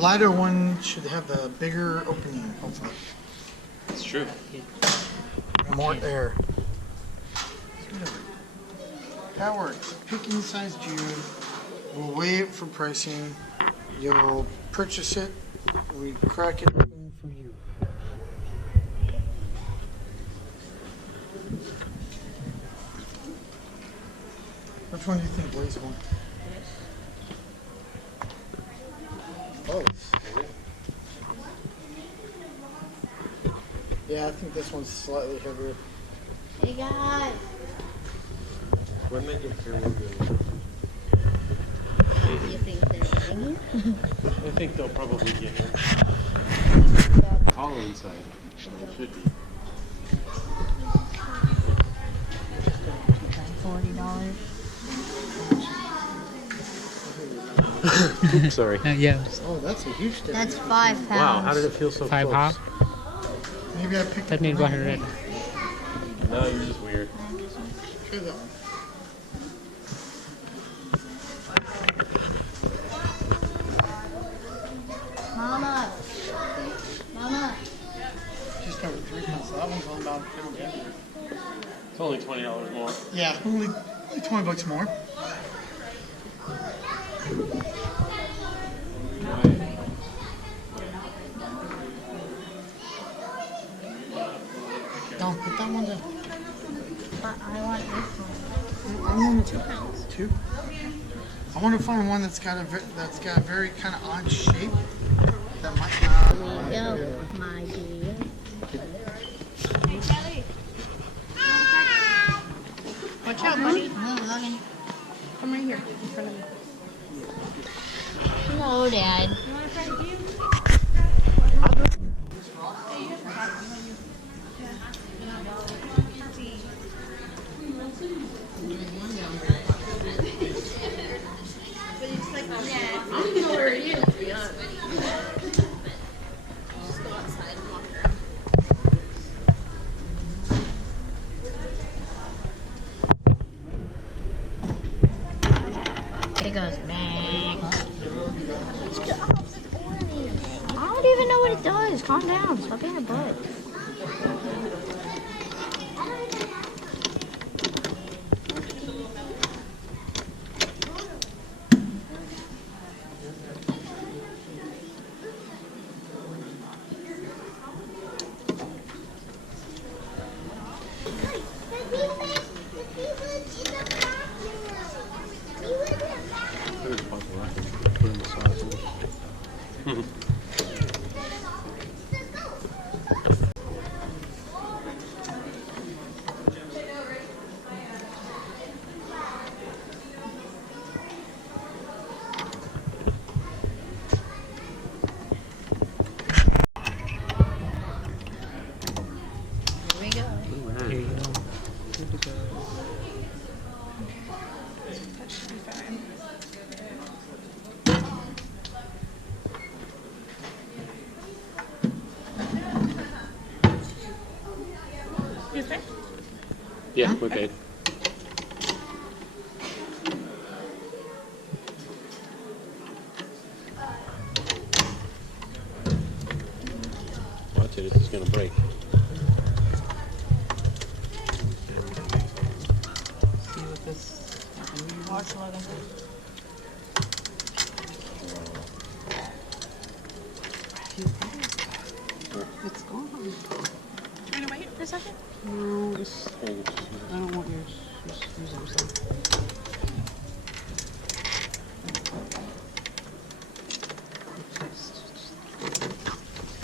lighter one should have the bigger opening, hopefully. It's true. More air. That works. Pick any size geode. We'll weigh it for pricing. You'll purchase it. We crack it open for you. Which one do you think weighs more? Both. Yeah, I think this one's slightly heavier. Hey guys. When they get here, we're good. Do you think they're getting here? I think they'll probably get here. Hollow inside. It should be. $40. Oops, sorry. Yeah. Oh, that's a huge difference. That's 5 pounds. Wow, how did it feel so 5 close? half. Maybe I picked That the needs wrong 100. one. No, you're just weird. Try that one. Mama. Mama. Just over 3 pounds. So that one's only about a pound heavier. It's only $20 more. Yeah, only $20 more. Don't put that one down. But I want this one. I want 2 pounds. 2? I want to find one that's got a very kind of odd shape. That might not. There you go, my dear. Watch out, buddy. No, Logan. Come right here in front of me. Hello, Dad. You want a friend of you? I don't even know where it is, to be honest. Just go outside and walk around. It goes bang. I don't even know what it does. Calm down. Stop being a butt. Here we go. Here you go. That should be fine. You okay? Yeah, we're good. Watch it, it's gonna break. See what this. Watch Logan. It's gone. Do you want to wait for a second? No, it's, I don't want yours. Just use yourself.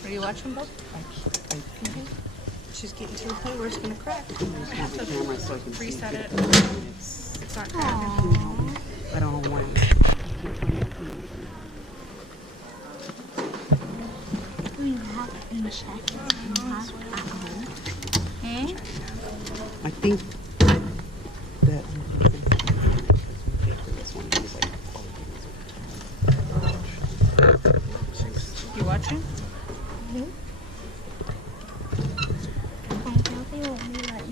Are you watching, Bob? She's getting to the point where it's going to crack. I have to Camera so I can see. reset it. It's not cracking. I don't know when. We have in check. I think that this one is like You watching?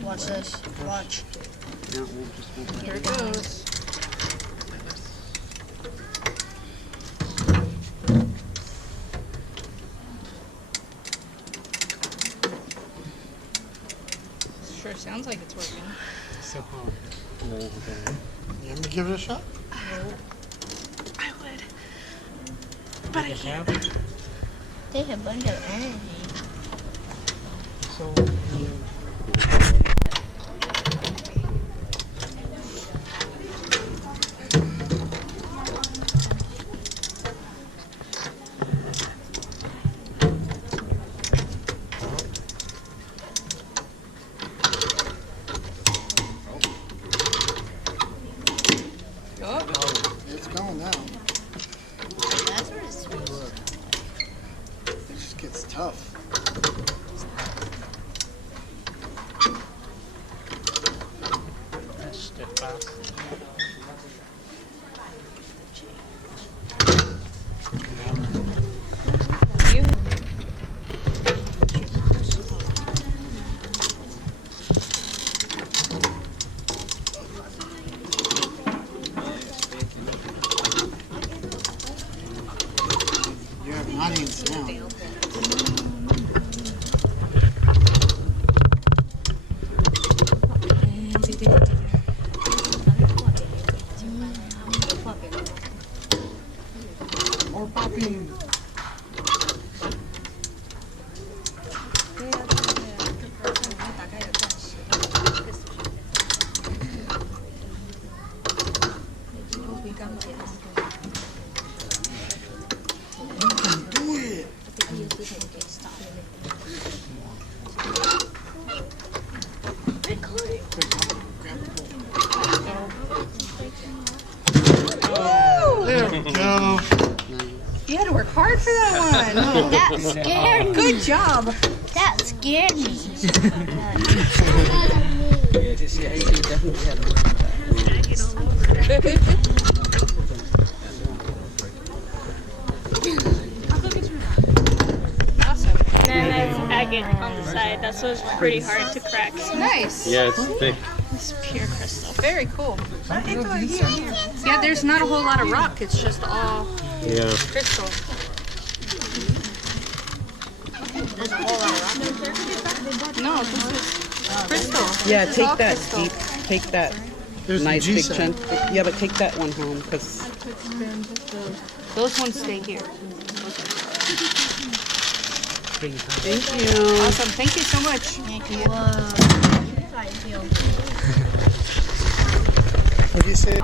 Watch this. Watch. no, we'll just Here it goes. Sounds like it's working. So hard. You want me to give it a shot? I would. But I can't. Take a bunch of energy. So, it's going now. That's where it's sweet. It just gets tough. That's stiff fast. You? You have an audience now. Or popping. You can do it. There we go. You had to work hard for that one. That scared me. Good job. That scared me. Yeah, just yeah, you definitely had to work with that. Awesome. And then there's agate on the side. That's what's pretty hard to crack. Nice. Yeah, it's thick. It's pure crystal. Very cool. Yeah, there's not a whole lot of rock. It's just all Yeah. crystal. No, this is crystal. Yeah, This is all take that crystal. deep, take that There's the nice G big side. chunk. Yeah, but take that one home because Those ones stay here. thank you. Awesome. Thank you so much. What do you say?